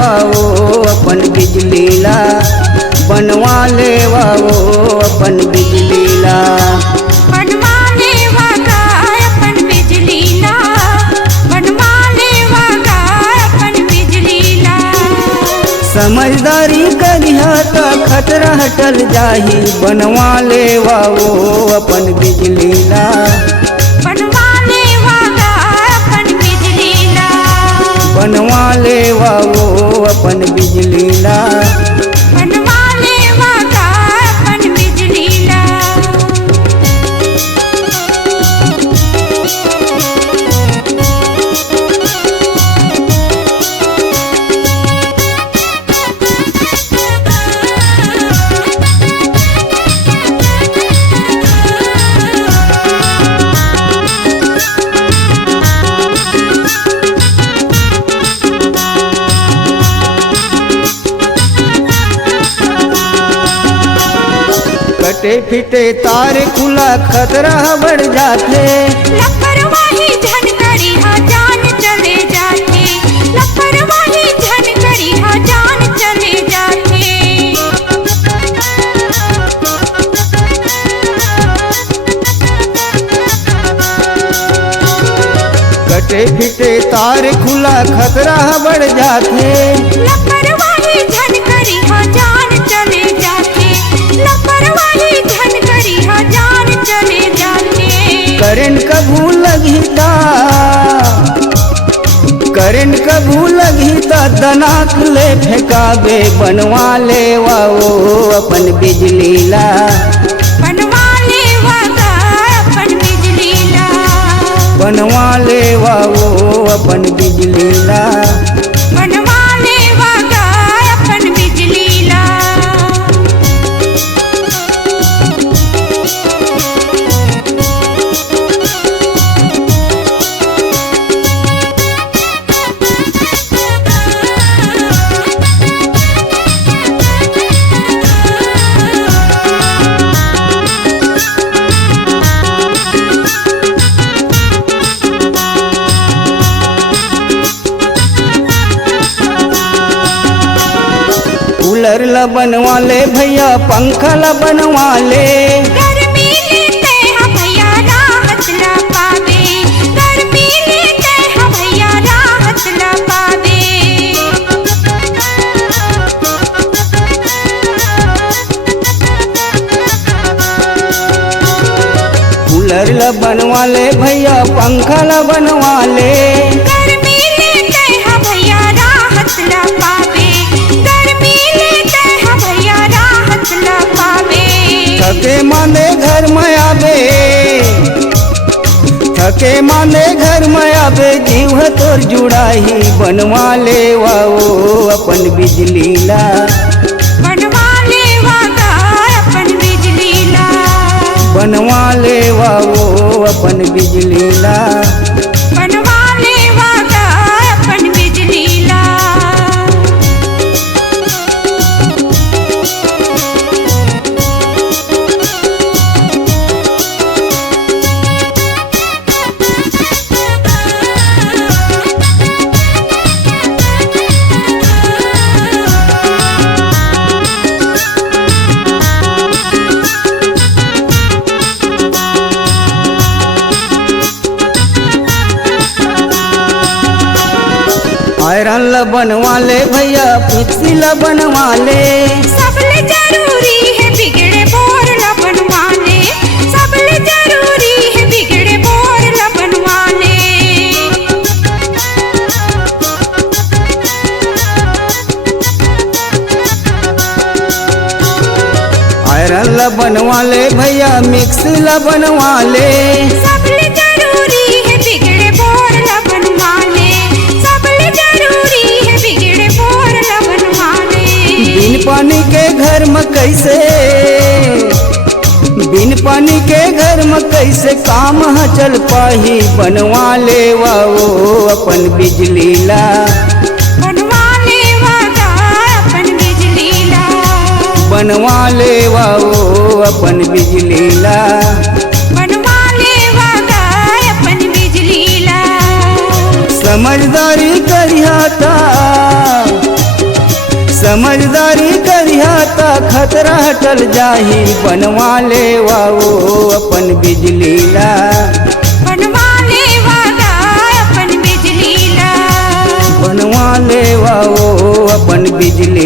Wow अपन बिजली ला, बनवा ले वाओ अपन बिजली ला। बनवा ले वागा अपन बिजली ला, बनवा ले वागा अपन बिजली ला। समझदारी करिहा त खतरा हटल जाही, बनवा ले वाओ अपन बिजली ला। बनवा ले वागा अपन बिजली ला, बनवा ले वाओ अपन बिजली ला। बनवा ले वागा अपन बिजली ला। कटे फिटे तार खुला खतरा बढ़ जाते, लापरवाही झनकड़ी हा जान चले जाते, लापरवाही झनकड़ी हा जान चले जाते। कटे फिटे तार खुला खतरा बढ़ जाते, लापरवाही झनकड़ी हा जान चले जाते, लापरवाही झनकड़ी हा जान चले जाते। करंट कभू लगी ता, करंट कभू लगी ता दनाक ले फेंकाबे, बनवा ले वाओ अपन बिजली ला। बनवा ले वागा अपन बिजली ला, बनवा ले वाओ अपन बिजली ला। बनवा ले वागा अपन बिजली ला। कूलर ला बनवा ले भैया, पंखा ला बनवा ले। गर्मी लेते हैं भैया राहत ला पावे, गर्मी लेते हैं भैया राहत ला पावे। कूलर ला बनवा ले भैया, पंखा ला बनवा ले। गर्मी लेते हैं भैया राहत ला पावे, गर्मी लेते हैं भैया राहत ला पावे। थके माने घर में आबे, थके माने घर में आबे, जीव तोर जुड़ाही, बनवा ले वाओ अपन बिजली ला। बनवा ले वागा अपन बिजली ला, बनवा ले वाओ अपन बिजली ला। बनवा ले वागा अपन बिजली ला। आयरन ला बनवा ले भैया, मिक्सी ला बनवा ले। सबले जरूरी है बिगड़े बोर ला बनवा ले, सबले जरूरी है बिगड़े बोर ला बनवा ले। आयरन ला बनवा ले भैया, मिक्सी ला बनवा ले। सबले जरूरी है बिगड़े बोर ला बनवा ले, सबले जरूरी है बिगड़े बोर ला बनवा ले। बिन पानी के घर में कैसे, बिन पानी के घर में कैसे काम ह चल पाही, बनवा ले वाओ अपन बिजली ला। बनवा ले वागा अपन बिजली ला, बनवा ले वाओ अपन बिजली ला। बनवा ले वागा अपन बिजली ला। समझदारी करिहा ता, कहत रहटल जाही बनवा ले वाओ अपन बिजली ला, बनवा ले वाला अपन बिजली ला, बनवा ले वाओ अपन बिजली